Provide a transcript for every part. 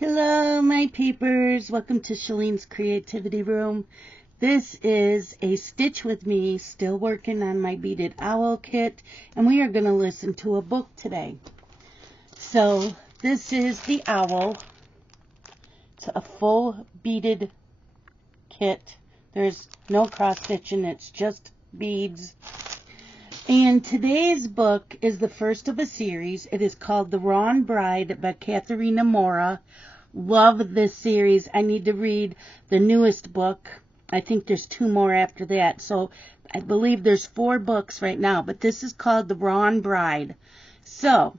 Hello, my peepers. Welcome to Shalene's Creativity Room. This is a stitch with me, still working on my beaded owl kit, and we are going to listen to a book today. So, this is the owl. It's a full beaded kit. There's no cross stitching, it's just beads. And today's book is the first of a series. It is called The Wrong Bride by Catharina Maura. Love this series. I need to read the newest book. I think there's 2 more after that. So I believe there's 4 books right now. But this is called The Wrong Bride. So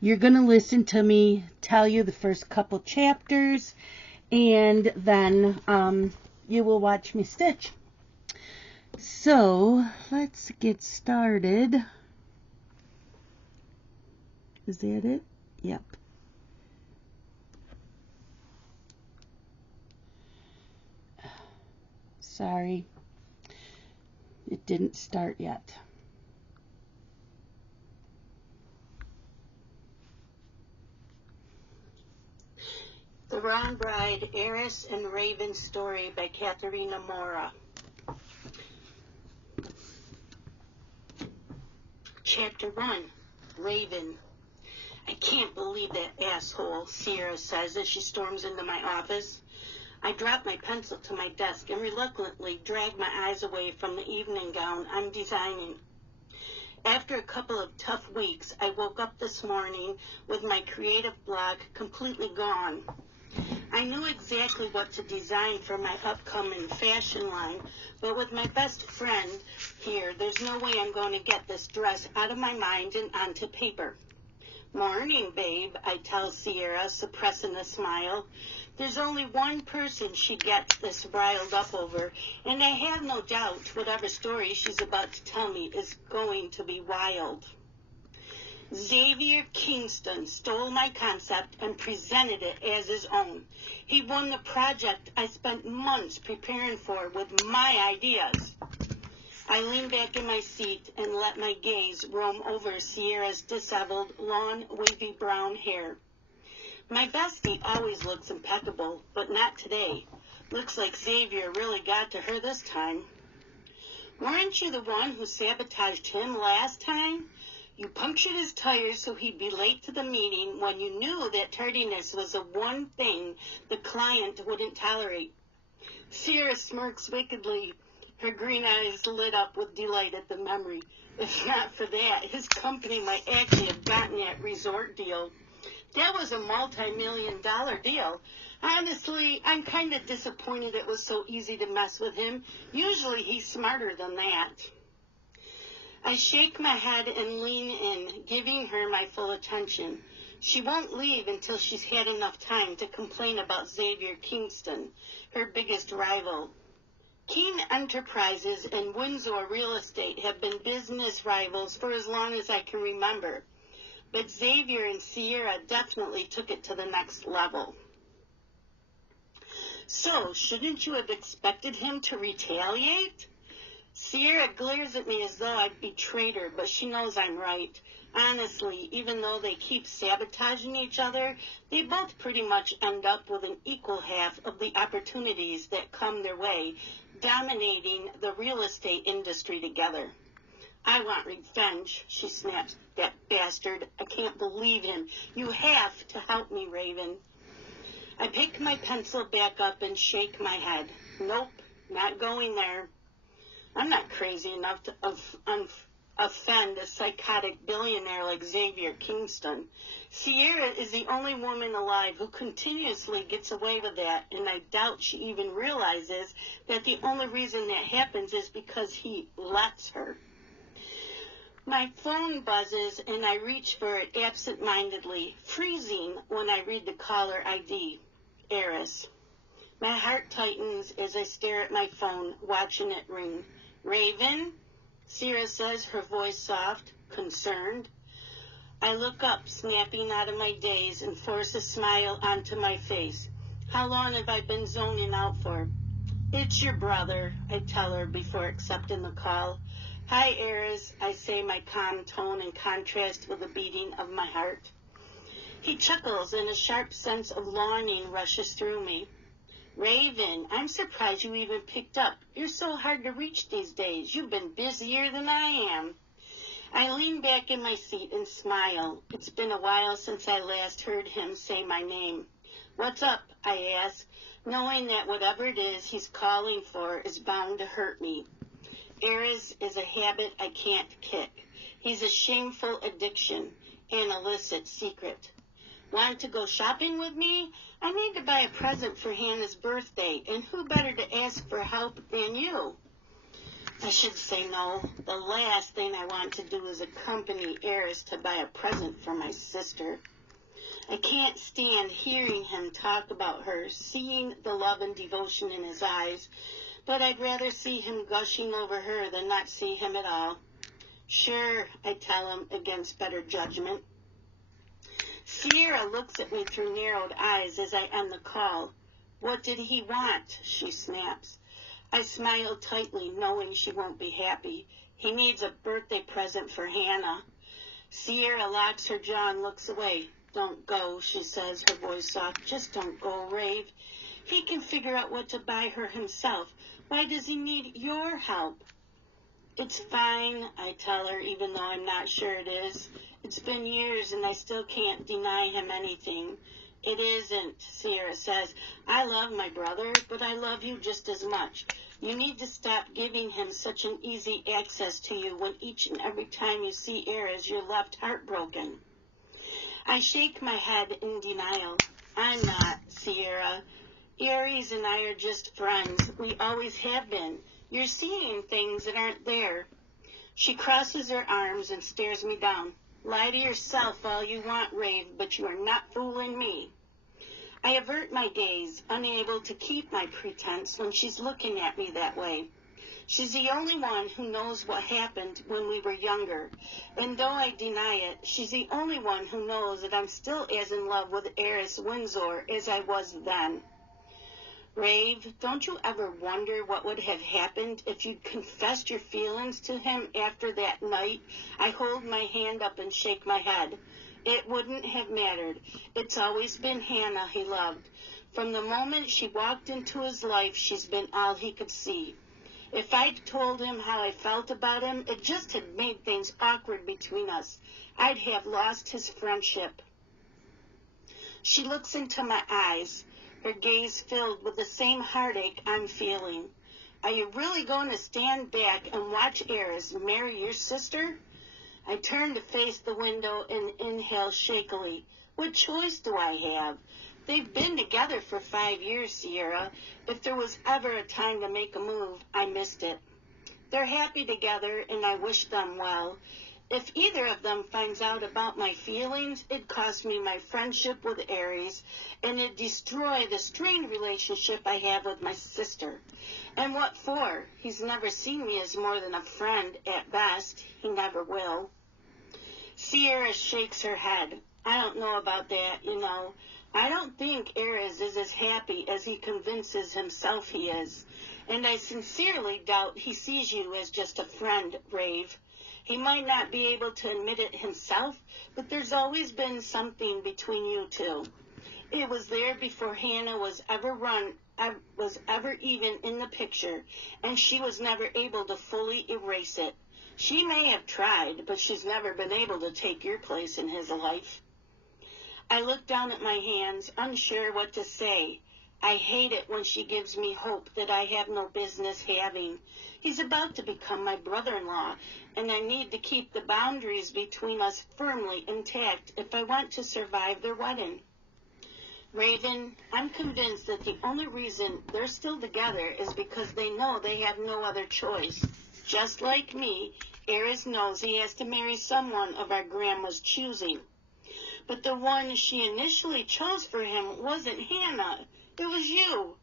you're going to listen to me tell you the first couple chapters. And then you will watch me stitch. So, let's get started. Is that it? Yep. Sorry. It didn't start yet. The Wrong Bride, Eris and Raven Story by Catharina Maura. Chapter 1, Raven. I can't believe that asshole, Sierra says as she storms into my office. I drop my pencil to my desk and reluctantly drag my eyes away from the evening gown I'm designing. After a couple of tough weeks, I woke up this morning with my creative block completely gone. I knew exactly what to design for my upcoming fashion line, but with my best friend here, there's no way I'm going to get this dress out of my mind and onto paper. Morning, babe, I tell Sierra, suppressing a smile. There's only one person she gets this riled up over, and I have no doubt whatever story she's about to tell me is going to be wild. Xavier Kingston stole my concept and presented it as his own. He won the project I spent months preparing for with my ideas. I lean back in my seat and let my gaze roam over Sierra's disheveled, long, wavy brown hair. My bestie always looks impeccable, but not today. Looks like Xavier really got to her this time. Weren't you the one who sabotaged him last time? You punctured his tires so he'd be late to the meeting when you knew that tardiness was the one thing the client wouldn't tolerate. Sierra smirks wickedly, her green eyes lit up with delight at the memory. If not for that, his company might actually have gotten that resort deal. That was a multi-million-dollar deal. Honestly, I'm kind of disappointed it was so easy to mess with him. Usually he's smarter than that. I shake my head and lean in, giving her my full attention. She won't leave until she's had enough time to complain about Xavier Kingston, her biggest rival. Keene Enterprises and Windsor Real Estate have been business rivals for as long as I can remember. But Xavier and Sierra definitely took it to the next level. So, shouldn't you have expected him to retaliate? Sierra glares at me as though I'd betrayed her, but she knows I'm right. Honestly, even though they keep sabotaging each other, they both pretty much end up with an equal half of the opportunities that come their way, dominating the real estate industry together. I want revenge, she snaps. That bastard. I can't believe him. You have to help me, Raven. I pick my pencil back up and shake my head. Nope, not going there. I'm not crazy enough to offend a psychotic billionaire like Xavier Kingston. Sierra is the only woman alive who continuously gets away with that, and I doubt she even realizes that the only reason that happens is because he lets her. My phone buzzes, and I reach for it absent-mindedly, freezing when I read the caller ID, Eris. My heart tightens as I stare at my phone, watching it ring. Raven? Sierra says, her voice soft, concerned. I look up, snapping out of my daze, and force a smile onto my face. How long have I been zoning out for? It's your brother, I tell her before accepting the call. Hi, Eris, I say, my calm tone in contrast with the beating of my heart. He chuckles and a sharp sense of longing rushes through me. Raven, I'm surprised you even picked up. You're so hard to reach these days. You've been busier than I am. I lean back in my seat and smile. It's been a while since I last heard him say my name. What's up? I ask, knowing that whatever it is he's calling for is bound to hurt me. Errors is a habit I can't kick. He's a shameful addiction, an illicit secret. Want to go shopping with me? I need to buy a present for Hannah's birthday, and who better to ask for help than you? I should say no. The last thing I want to do is accompany Eris to buy a present for my sister. I can't stand hearing him talk about her, seeing the love and devotion in his eyes, but I'd rather see him gushing over her than not see him at all. Sure, I tell him against better judgment. Sierra looks at me through narrowed eyes as I end the call. What did he want? She snaps. I smile tightly, knowing she won't be happy. He needs a birthday present for Hannah. Sierra locks her jaw and looks away. Don't go, she says, her voice soft. Just don't go, Rave. He can figure out what to buy her himself. Why does he need your help? It's fine, I tell her, even though I'm not sure it is. It's been years and I still can't deny him anything. It isn't, Sierra says. I love my brother, but I love you just as much. You need to stop giving him such an easy access to you when each and every time you see Eris, you're left heartbroken. I shake my head in denial. I'm not, Sierra. Aries and I are just friends. We always have been. You're seeing things that aren't there. She crosses her arms and stares me down. Lie to yourself all you want, Rave, but you are not fooling me. I avert my gaze, unable to keep my pretense when she's looking at me that way. She's the only one who knows what happened when we were younger, and though I deny it, she's the only one who knows that I'm still as in love with Eris Windsor as I was then. Rave, don't you ever wonder what would have happened if you'd confessed your feelings to him after that night? I hold my hand up and shake my head. It wouldn't have mattered. It's always been Hannah he loved. From the moment she walked into his life, she's been all he could see. If I'd told him how I felt about him, it just had made things awkward between us. I'd have lost his friendship. She looks into my eyes, her gaze filled with the same heartache I'm feeling. Are you really going to stand back and watch Eris marry your sister? I turn to face the window and inhale shakily. What choice do I have? They've been together for 5 years, Sierra. If there was ever a time to make a move, I missed it. They're happy together, and I wish them well. If either of them finds out about my feelings, it'd cost me my friendship with Aries, and it'd destroy the strained relationship I have with my sister. And what for? He's never seen me as more than a friend at best. He never will. Sierra shakes her head. I don't know about that, you know. I don't think Aries is as happy as he convinces himself he is. And I sincerely doubt he sees you as just a friend, Rave. He might not be able to admit it himself, but there's always been something between you two. It was there before Hannah was ever even in the picture, and she was never able to fully erase it. She may have tried, but she's never been able to take your place in his life. I look down at my hands, unsure what to say. I hate it when she gives me hope that I have no business having. He's about to become my brother-in-law, and I need to keep the boundaries between us firmly intact if I want to survive their wedding. Raven, I'm convinced that the only reason they're still together is because they know they have no other choice. Just like me, Eris knows he has to marry someone of our grandma's choosing. But the one she initially chose for him wasn't Hannah. It was you.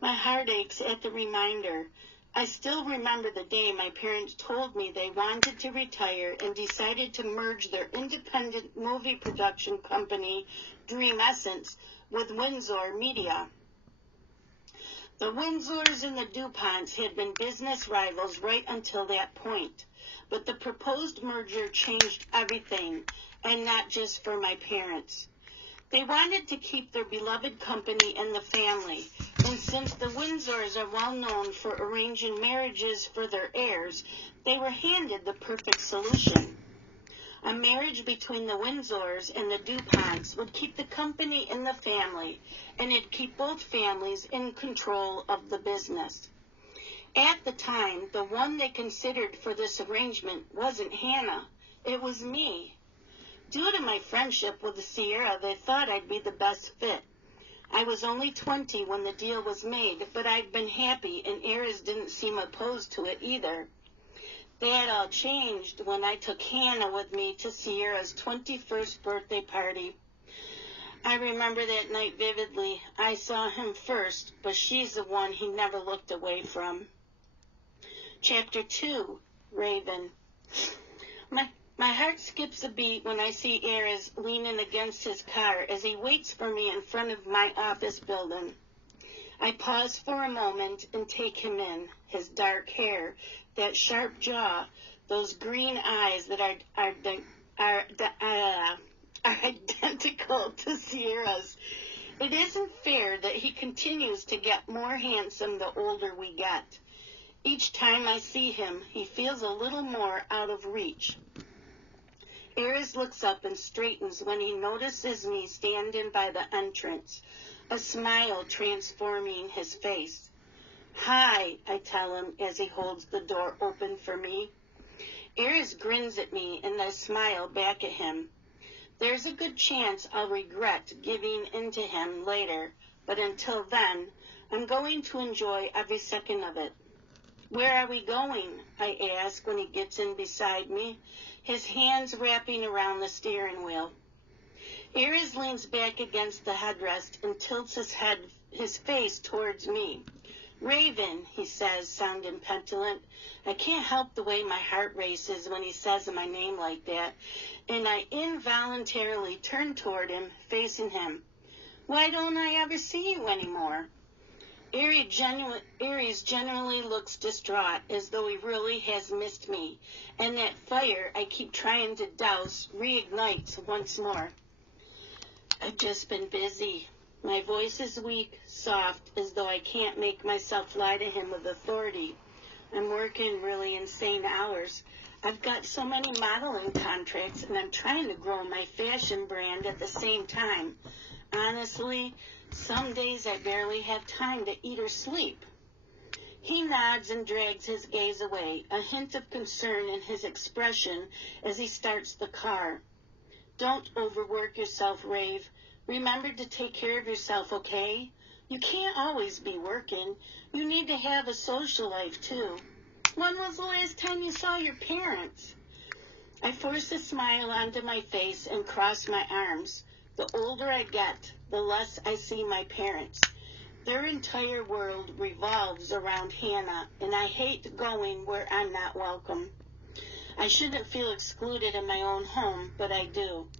My heart aches at the reminder. I still remember the day my parents told me they wanted to retire and decided to merge their independent movie production company, Dream Essence, with Windsor Media. The Windsors and the DuPonts had been business rivals right until that point. but the proposed merger changed everything, and not just for my parents. They wanted to keep their beloved company and the family, and since the Windsors are well known for arranging marriages for their heirs, they were handed the perfect solution. A marriage between the Windsors and the DuPonts would keep the company and the family, and it'd keep both families in control of the business. At the time, the one they considered for this arrangement wasn't Hannah, it was me. Due to my friendship with Sierra, they thought I'd be the best fit. I was only 20 when the deal was made, but I'd been happy, and Aries didn't seem opposed to it either. That all changed when I took Hannah with me to Sierra's 21st birthday party. I remember that night vividly. I saw him first, but she's the one he never looked away from. Chapter 2, Raven. My heart skips a beat when I see Aries leaning against his car as he waits for me in front of my office building. I pause for a moment and take him in, his dark hair, that sharp jaw, those green eyes that are identical to Sierra's. It isn't fair that he continues to get more handsome the older we get. Each time I see him, he feels a little more out of reach. Aries looks up and straightens when he notices me standing by the entrance, a smile transforming his face. "Hi," I tell him as he holds the door open for me. Aries grins at me and I smile back at him. There's a good chance I'll regret giving in to him later, but until then, I'm going to enjoy every second of it. "Where are we going?" I ask when he gets in beside me, his hands wrapping around the steering wheel. Aries leans back against the headrest and tilts his face towards me. "Raven," he says, sounding petulant. I can't help the way my heart races when he says my name like that, and I involuntarily turn toward him, facing him. "Why don't I ever see you anymore?" Aries generally looks distraught, as though he really has missed me, and that fire I keep trying to douse reignites once more. "I've just been busy." My voice is weak, soft, as though I can't make myself lie to him with authority. I'm working really insane hours. I've got so many modeling contracts, and I'm trying to grow my fashion brand at the same time. Honestly, some days I barely have time to eat or sleep. He nods and drags his gaze away, a hint of concern in his expression as he starts the car. "Don't overwork yourself, Rave. Remember to take care of yourself, okay? You can't always be working. You need to have a social life, too. When was the last time you saw your parents?" I force a smile onto my face and cross my arms. The older I get, the less I see my parents. Their entire world revolves around Hannah, and I hate going where I'm not welcome. I shouldn't feel excluded in my own home, but I do.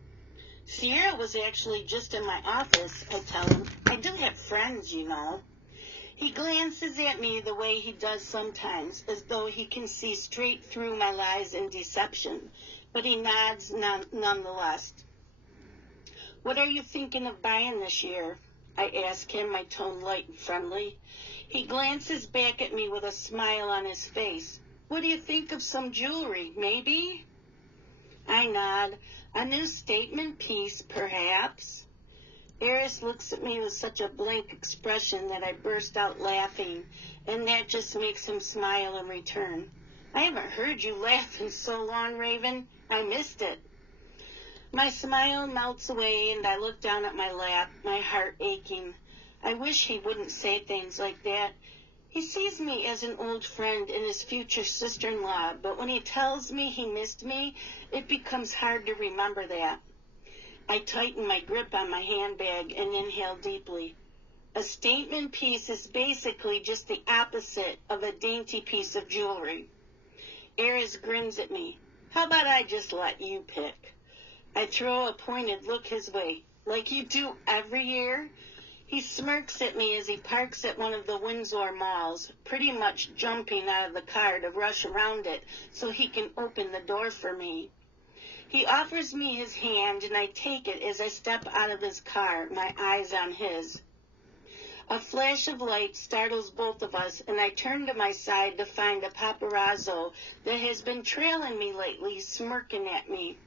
"Sierra was actually just in my office," I tell him. "I do have friends, you know." He glances at me the way he does sometimes, as though he can see straight through my lies and deception, but he nods nonetheless. "What are you thinking of buying this year?" I ask him, my tone light and friendly. He glances back at me with a smile on his face. "What do you think of some jewelry, maybe?" I nod. "A new statement piece, perhaps?" Aries looks at me with such a blank expression that I burst out laughing, and that just makes him smile in return. "I haven't heard you laugh in so long, Raven. I missed it." My smile melts away, and I look down at my lap, my heart aching. I wish he wouldn't say things like that. He sees me as an old friend and his future sister-in-law, but when he tells me he missed me, it becomes hard to remember that. I tighten my grip on my handbag and inhale deeply. A statement piece is basically just the opposite of a dainty piece of jewelry. Aries grins at me. "How about I just let you pick?" I throw a pointed look his way. "Like you do every year?" He smirks at me as he parks at one of the Windsor malls, pretty much jumping out of the car to rush around it so he can open the door for me. He offers me his hand, and I take it as I step out of his car, my eyes on his. A flash of light startles both of us, and I turn to my side to find a paparazzo that has been trailing me lately, smirking at me.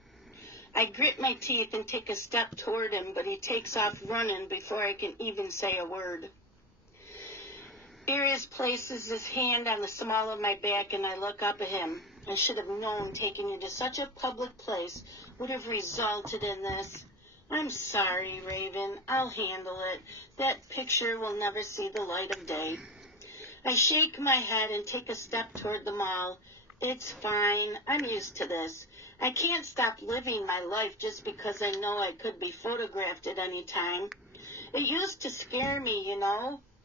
I grit my teeth and take a step toward him, but he takes off running before I can even say a word. Arias places his hand on the small of my back, and I look up at him. I should have known taking you to such a public place would have resulted in this. I'm sorry, Raven. I'll handle it. That picture will never see the light of day. I shake my head and take a step toward the mall. It's fine. I'm used to this. I can't stop living my life just because I know I could be photographed at any time. It used to scare me,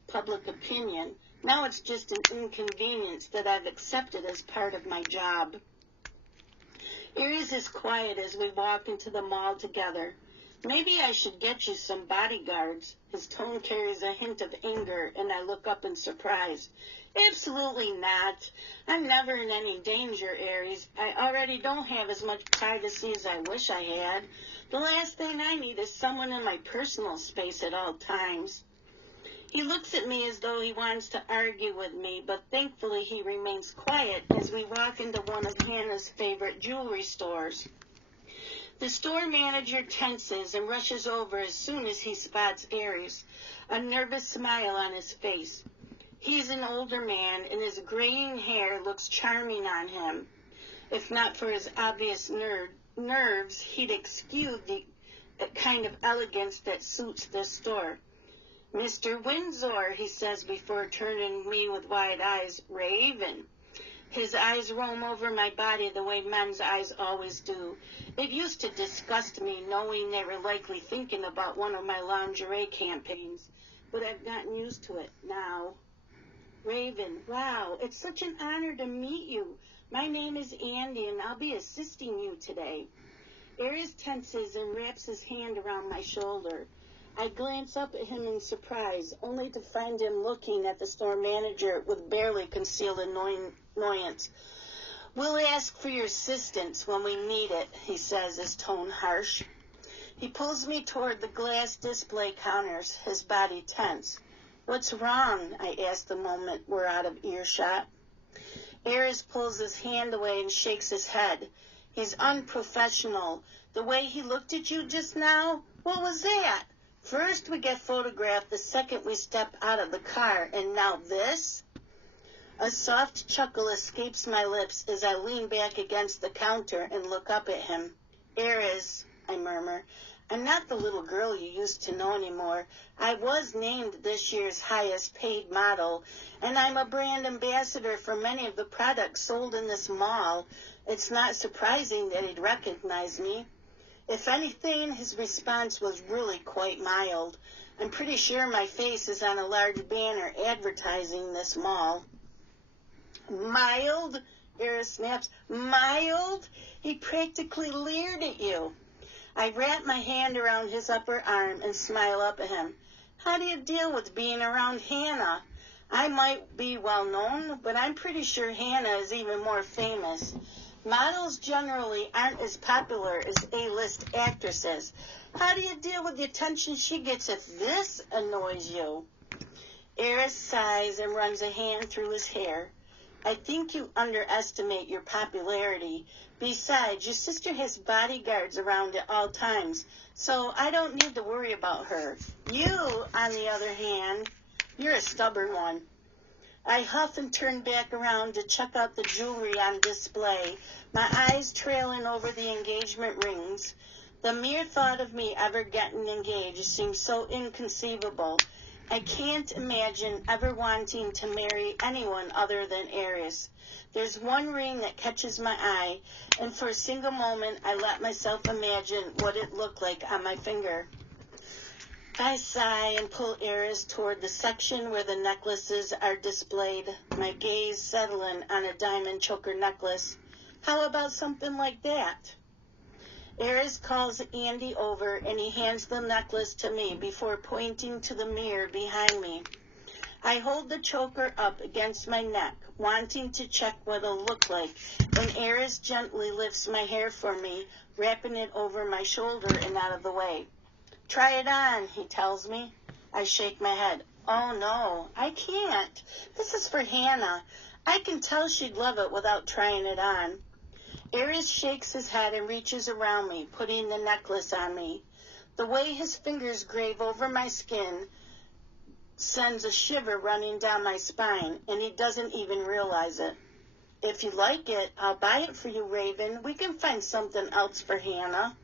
public opinion. Now it's just an inconvenience that I've accepted as part of my job. Arias is quiet as we walk into the mall together. Maybe I should get you some bodyguards. His tone carries a hint of anger, and I look up in surprise. Absolutely not. I'm never in any danger, Aries. I already don't have as much privacy as I wish I had. The last thing I need is someone in my personal space at all times. He looks at me as though he wants to argue with me, but thankfully he remains quiet as we walk into one of Hannah's favorite jewelry stores. The store manager tenses and rushes over as soon as he spots Aries, a nervous smile on his face. He's an older man, and his graying hair looks charming on him. If not for his obvious nerves, he'd excuse the kind of elegance that suits this store. Mr. Windsor, he says before turning me with wide eyes. Raven. His eyes roam over my body the way men's eyes always do. It used to disgust me knowing they were likely thinking about one of my lingerie campaigns, but I've gotten used to it now. Raven, wow, it's such an honor to meet you. My name is Andy, and I'll be assisting you today. Aries tenses and wraps his hand around my shoulder. I glance up at him in surprise, only to find him looking at the store manager with barely concealed annoyance. We'll ask for your assistance when we need it, he says, his tone harsh. He pulls me toward the glass display counters, his body tense. What's wrong? I ask the moment we're out of earshot. Aries pulls his hand away and shakes his head. He's unprofessional. The way he looked at you just now, what was that? First we get photographed the second we step out of the car, and now this? A soft chuckle escapes my lips as I lean back against the counter and look up at him. Aries, I murmur, I'm not the little girl you used to know anymore. I was named this year's highest paid model, and I'm a brand ambassador for many of the products sold in this mall. It's not surprising that he'd recognize me. If anything, his response was really quite mild. I'm pretty sure my face is on a large banner advertising this mall. Mild? Aries snaps. Mild? He practically leered at you. I wrap my hand around his upper arm and smile up at him. How do you deal with being around Hannah? I might be well known, but I'm pretty sure Hannah is even more famous. Models generally aren't as popular as A-list actresses. How do you deal with the attention she gets if this annoys you? Aries sighs and runs a hand through his hair. I think you underestimate your popularity. Besides, your sister has bodyguards around at all times, so I don't need to worry about her. You, on the other hand, you're a stubborn one. I huff and turn back around to check out the jewelry on display, my eyes trailing over the engagement rings. The mere thought of me ever getting engaged seems so inconceivable. I can't imagine ever wanting to marry anyone other than Aries. There's one ring that catches my eye, and for a single moment I let myself imagine what it looked like on my finger. I sigh and pull Aries toward the section where the necklaces are displayed, my gaze settling on a diamond choker necklace. How about something like that? Eris calls Andy over and he hands the necklace to me before pointing to the mirror behind me. I hold the choker up against my neck, wanting to check what it'll look like, when Eris gently lifts my hair for me, wrapping it over my shoulder and out of the way. Try it on, he tells me. I shake my head. Oh no, I can't. This is for Hannah. I can tell she'd love it without trying it on. Eris shakes his head and reaches around me, putting the necklace on me. The way his fingers grave over my skin sends a shiver running down my spine, and he doesn't even realize it. If you like it, I'll buy it for you, Raven. We can find something else for Hannah.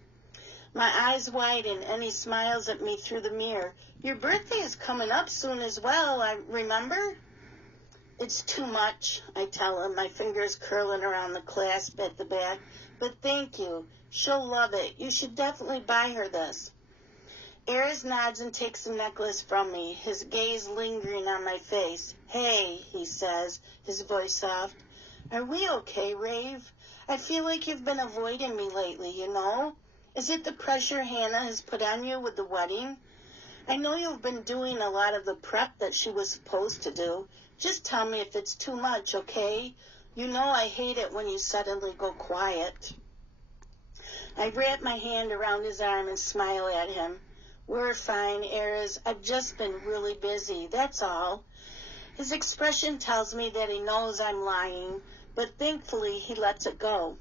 My eyes widen, and he smiles at me through the mirror. Your birthday is coming up soon as well, I remember? It's too much, I tell him, my fingers curling around the clasp at the back. But thank you. She'll love it. You should definitely buy her this. Eris nods and takes the necklace from me, his gaze lingering on my face. Hey, he says, his voice soft. Are we okay, Rave? I feel like you've been avoiding me lately, you know? Is it the pressure Hannah has put on you with the wedding? I know you've been doing a lot of the prep that she was supposed to do. Just tell me if it's too much, okay? You know I hate it when you suddenly go quiet. I wrap my hand around his arm and smile at him. We're fine, Eris. I've just been really busy, that's all. His expression tells me that he knows I'm lying, but thankfully he lets it go.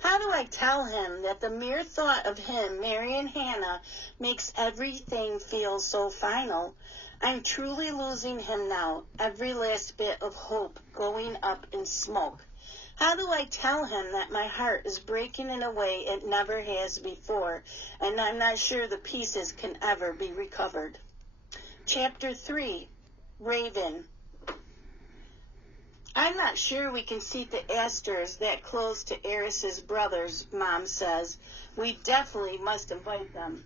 How do I tell him that the mere thought of him marrying Hannah makes everything feel so final? I'm truly losing him now, every last bit of hope going up in smoke. How do I tell him that my heart is breaking in a way it never has before, and I'm not sure the pieces can ever be recovered? Chapter 3, Raven. I'm not sure we can seat the Astors that close to Eris's brothers, Mom says. We definitely must invite them.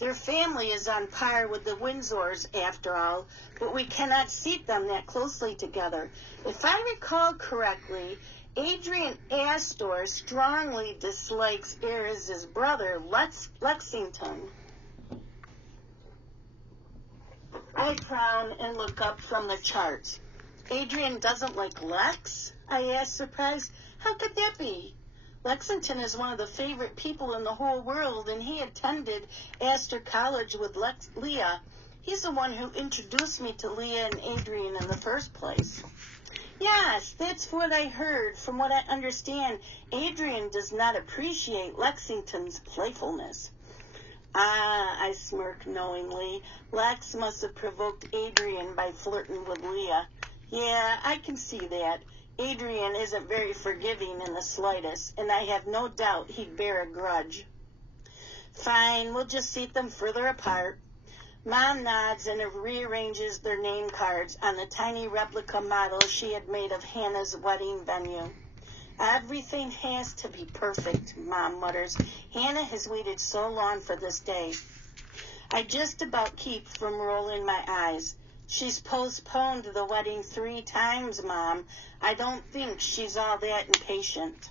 Their family is on par with the Windsors, after all, but we cannot seat them that closely together. If I recall correctly, Adrian Astor strongly dislikes Eris's brother, Lexington. I frown and look up from the charts. Adrian doesn't like Lex? I asked, surprised. How could that be? Lexington is one of the favorite people in the whole world, and he attended Astor College with Leah. He's the one who introduced me to Leah and Adrian in the first place. Yes, that's what I heard. From what I understand, Adrian does not appreciate Lexington's playfulness. Ah, I smirk knowingly. Lex must have provoked Adrian by flirting with Leah. Yeah, I can see that. Adrian isn't very forgiving in the slightest, and I have no doubt he'd bear a grudge. Fine, we'll just seat them further apart. Mom nods and rearranges their name cards on the tiny replica model she had made of Hannah's wedding venue. Everything has to be perfect, Mom mutters. Hannah has waited so long for this day. I just about keep from rolling my eyes. She's postponed the wedding 3 times, Mom. I don't think she's all that impatient.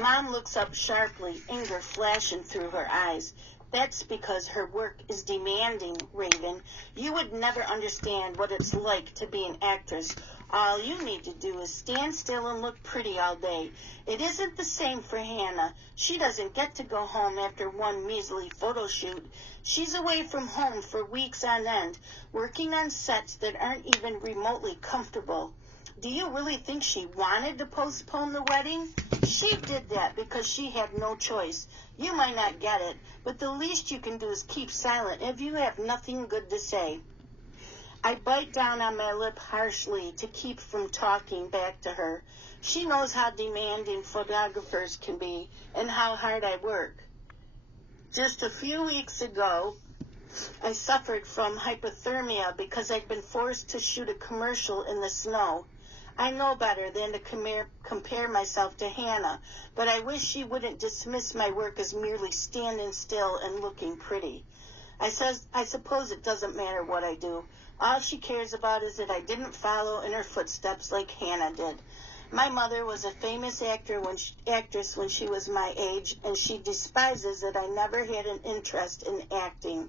Mom looks up sharply, anger flashing through her eyes. That's because her work is demanding, Raven. You would never understand what it's like to be an actress. All you need to do is stand still and look pretty all day. It isn't the same for Hannah. She doesn't get to go home after one measly photo shoot. She's away from home for weeks on end, working on sets that aren't even remotely comfortable. Do you really think she wanted to postpone the wedding? She did that because she had no choice. You might not get it, but the least you can do is keep silent if you have nothing good to say. I bite down on my lip harshly to keep from talking back to her. She knows how demanding photographers can be and how hard I work. Just a few weeks ago, I suffered from hypothermia because I'd been forced to shoot a commercial in the snow. I know better than to compare myself to Hannah, but I wish she wouldn't dismiss my work as merely standing still and looking pretty. I suppose it doesn't matter what I do. All she cares about is that I didn't follow in her footsteps like Hannah did. My mother was a famous actress when she was my age, and she despises that I never had an interest in acting.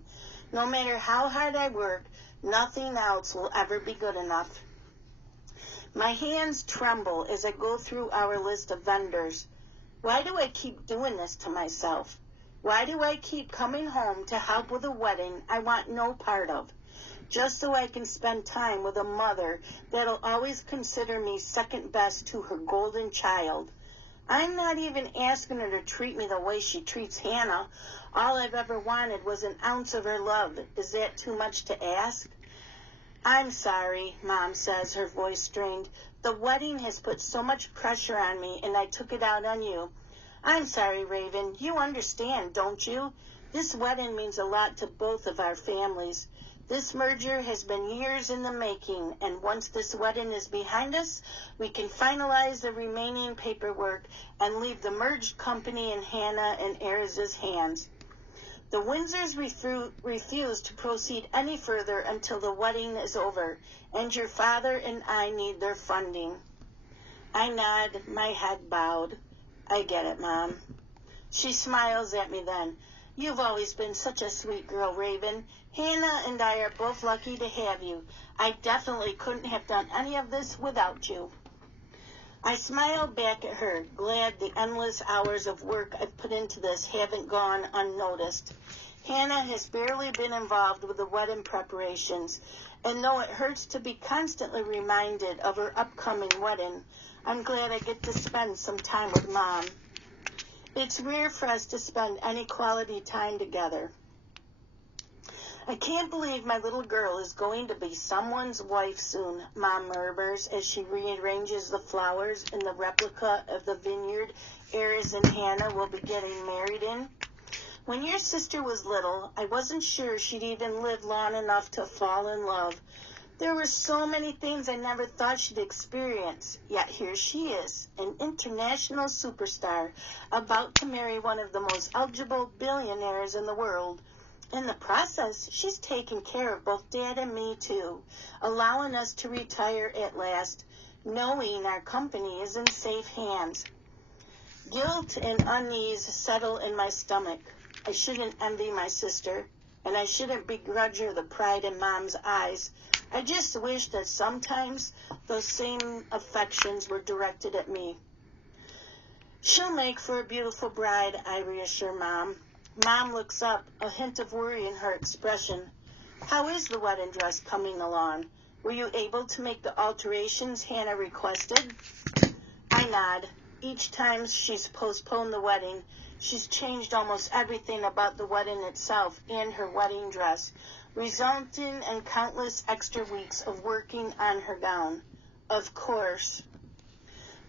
No matter how hard I work, nothing else will ever be good enough. My hands tremble as I go through our list of vendors. Why do I keep doing this to myself? Why do I keep coming home to help with a wedding I want no part of, just so I can spend time with a mother that'll always consider me second best to her golden child? I'm not even asking her to treat me the way she treats Hannah. All I've ever wanted was an ounce of her love. Is that too much to ask? I'm sorry, Mom says, her voice strained. The wedding has put so much pressure on me, and I took it out on you. I'm sorry, Raven. You understand, don't you? This wedding means a lot to both of our families. This merger has been years in the making, and once this wedding is behind us, we can finalize the remaining paperwork and leave the merged company in Hannah and Ariz's hands. The Windsors refuse to proceed any further until the wedding is over, and your father and I need their funding. I nod, my head bowed. I get it, Mom. She smiles at me then. You've always been such a sweet girl, Raven. Hannah and I are both lucky to have you. I definitely couldn't have done any of this without you. I smile back at her, glad the endless hours of work I've put into this haven't gone unnoticed. Hannah has barely been involved with the wedding preparations, and though it hurts to be constantly reminded of her upcoming wedding, I'm glad I get to spend some time with Mom. It's rare for us to spend any quality time together. I can't believe my little girl is going to be someone's wife soon, Mom murmurs as she rearranges the flowers in the replica of the vineyard Aries and Hannah will be getting married in. When your sister was little, I wasn't sure she'd even live long enough to fall in love. There were so many things I never thought she'd experience, yet here she is, an international superstar, about to marry one of the most eligible billionaires in the world. In the process, she's taken care of both Dad and me, too, allowing us to retire at last, knowing our company is in safe hands. Guilt and unease settle in my stomach. I shouldn't envy my sister, and I shouldn't begrudge her the pride in Mom's eyes. I just wish that sometimes those same affections were directed at me. She'll make for a beautiful bride, I reassure Mom. Mom looks up, a hint of worry in her expression. How is the wedding dress coming along? Were you able to make the alterations Hannah requested? I nod. Each time she's postponed the wedding, she's changed almost everything about the wedding itself and her wedding dress, resulting in countless extra weeks of working on her gown. Of course.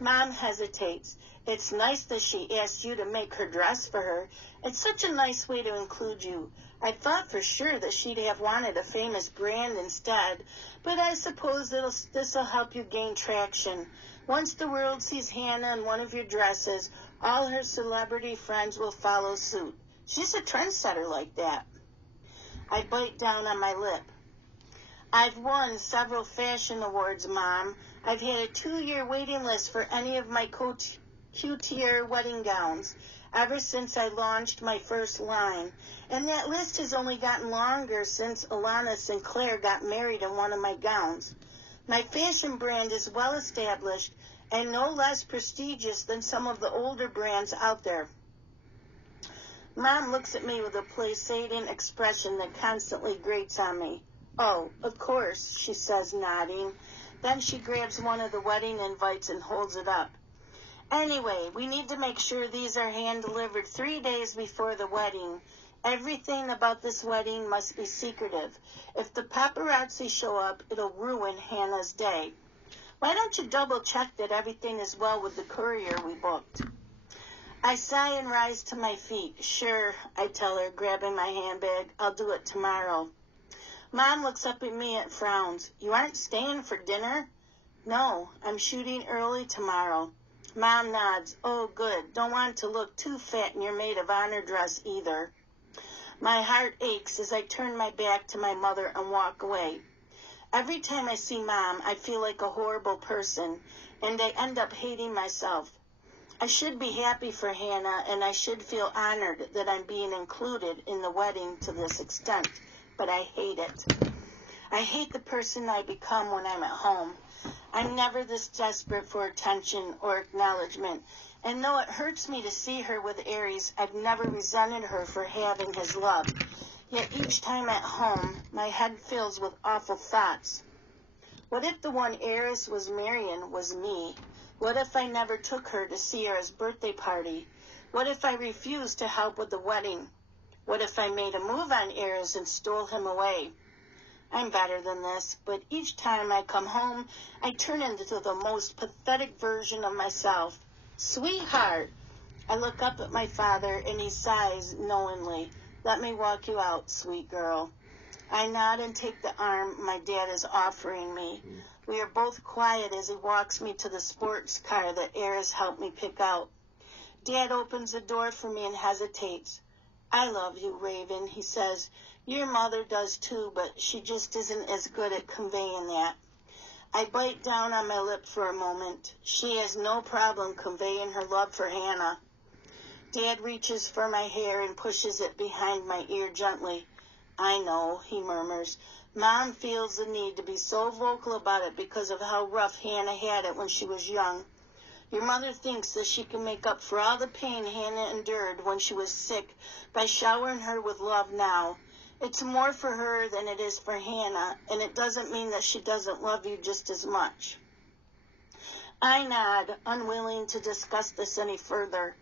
Mom hesitates. It's nice that she asked you to make her dress for her. It's such a nice way to include you. I thought for sure that she'd have wanted a famous brand instead, but I suppose this'll help you gain traction. Once the world sees Hannah in one of your dresses, all her celebrity friends will follow suit. She's a trendsetter like that. I bite down on my lip. I've won several fashion awards, Mom. I've had a 2-year waiting list for any of my couture wedding gowns ever since I launched my first line. And that list has only gotten longer since Alana Sinclair got married in one of my gowns. My fashion brand is well established and no less prestigious than some of the older brands out there. Mom looks at me with a placating expression that constantly grates on me. Oh, of course, she says, nodding. Then she grabs one of the wedding invites and holds it up. Anyway, we need to make sure these are hand-delivered 3 days before the wedding. Everything about this wedding must be secretive. If the paparazzi show up, it'll ruin Hannah's day. Why don't you double-check that everything is well with the courier we booked? I sigh and rise to my feet. Sure, I tell her, grabbing my handbag. I'll do it tomorrow. Mom looks up at me and frowns. You aren't staying for dinner? No, I'm shooting early tomorrow. Mom nods. Oh, good. Don't want to look too fat in your maid of honor dress either. My heart aches as I turn my back to my mother and walk away. Every time I see Mom, I feel like a horrible person, and I end up hating myself. I should be happy for Hannah, and I should feel honored that I'm being included in the wedding to this extent, but I hate it. I hate the person I become when I'm at home. I'm never this desperate for attention or acknowledgement, and though it hurts me to see her with Aries, I've never resented her for having his love. Yet each time at home, my head fills with awful thoughts. What if the one Aries was marrying was me? What if I never took her to Sierra's birthday party? What if I refused to help with the wedding? What if I made a move on Aries and stole him away? I'm better than this, but each time I come home, I turn into the most pathetic version of myself. Sweetheart! I look up at my father, and he sighs knowingly. Let me walk you out, sweet girl. I nod and take the arm my dad is offering me. We are both quiet as he walks me to the sports car that Aries helped me pick out. Dad opens the door for me and hesitates. I love you, Raven, he says. Your mother does too, but she just isn't as good at conveying that. I bite down on my lip for a moment. She has no problem conveying her love for Hannah. Dad reaches for my hair and pushes it behind my ear gently. I know, he murmurs. Mom feels the need to be so vocal about it because of how rough Hannah had it when she was young. Your mother thinks that she can make up for all the pain Hannah endured when she was sick by showering her with love now. It's more for her than it is for Hannah, and it doesn't mean that she doesn't love you just as much. I nod, unwilling to discuss this any further.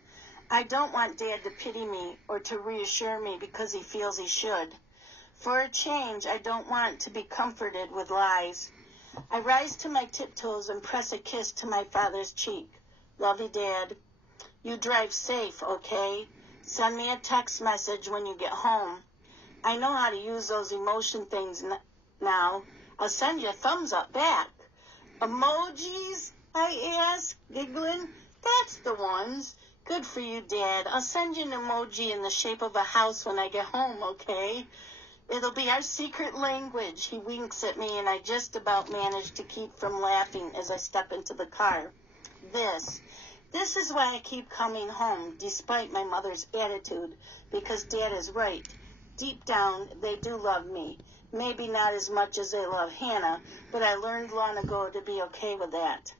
I don't want Dad to pity me or to reassure me because he feels he should. For a change, I don't want to be comforted with lies. I rise to my tiptoes and press a kiss to my father's cheek. Love you, Dad. You drive safe, okay? Send me a text message when you get home. I know how to use those emotion things now. I'll send you a thumbs up back. Emojis? I ask, giggling. That's the ones. Good for you, Dad. I'll send you an emoji in the shape of a house when I get home, okay? It'll be our secret language. He winks at me, and I just about manage to keep from laughing as I step into the car. This is why I keep coming home, despite my mother's attitude, because Dad is right. Deep down, they do love me. Maybe not as much as they love Hannah, but I learned long ago to be okay with that.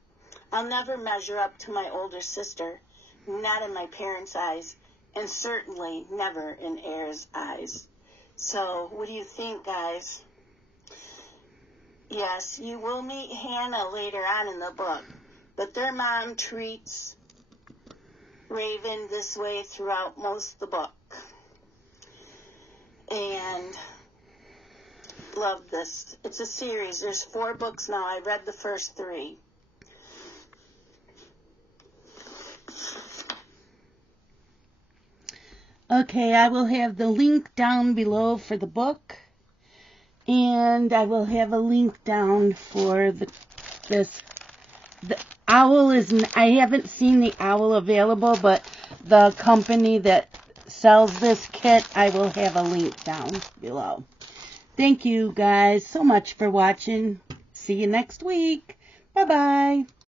I'll never measure up to my older sister, not in my parents' eyes, and certainly never in Air's eyes. So, what do you think, guys? Yes, you will meet Hannah later on in the book, but their mom treats Raven this way throughout most of the book. And love this. It's a series. There's 4 books now. I read the first 3. Okay, I will have the link down below for the book. And I will have a link down for this. The owl is, I haven't seen the owl available, but the company that sells this kit, I will have a link down below. Thank you guys so much for watching. See you next week. Bye-bye.